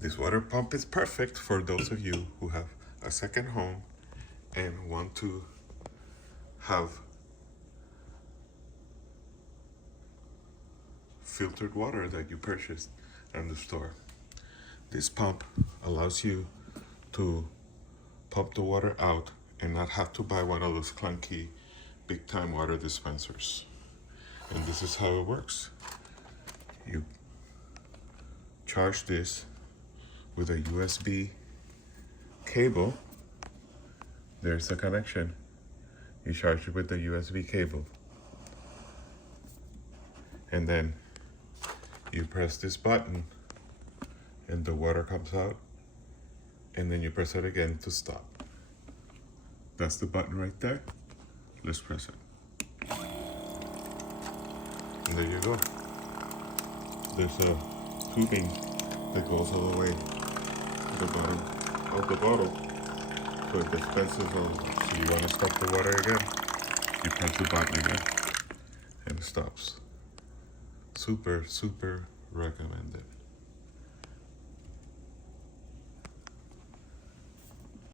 This water pump is perfect for those of you who have a second home and want to have filtered water that you purchased in the store. This pump allows you to pump the water out and not have to buy one of those clunky big time water dispensers. And this is how it works. You charge this with a USB cable. There's the connection. You charge it with the USB cable. And then you press this button and the water comes out, and then you press it again to stop. That's the button right there. Let's press it. And there you go. There's a tubing that goes all the way to the bottom of the bottle. So it dispenses on. So you want to stop the water again, you press the button again and it stops. Super, super recommended.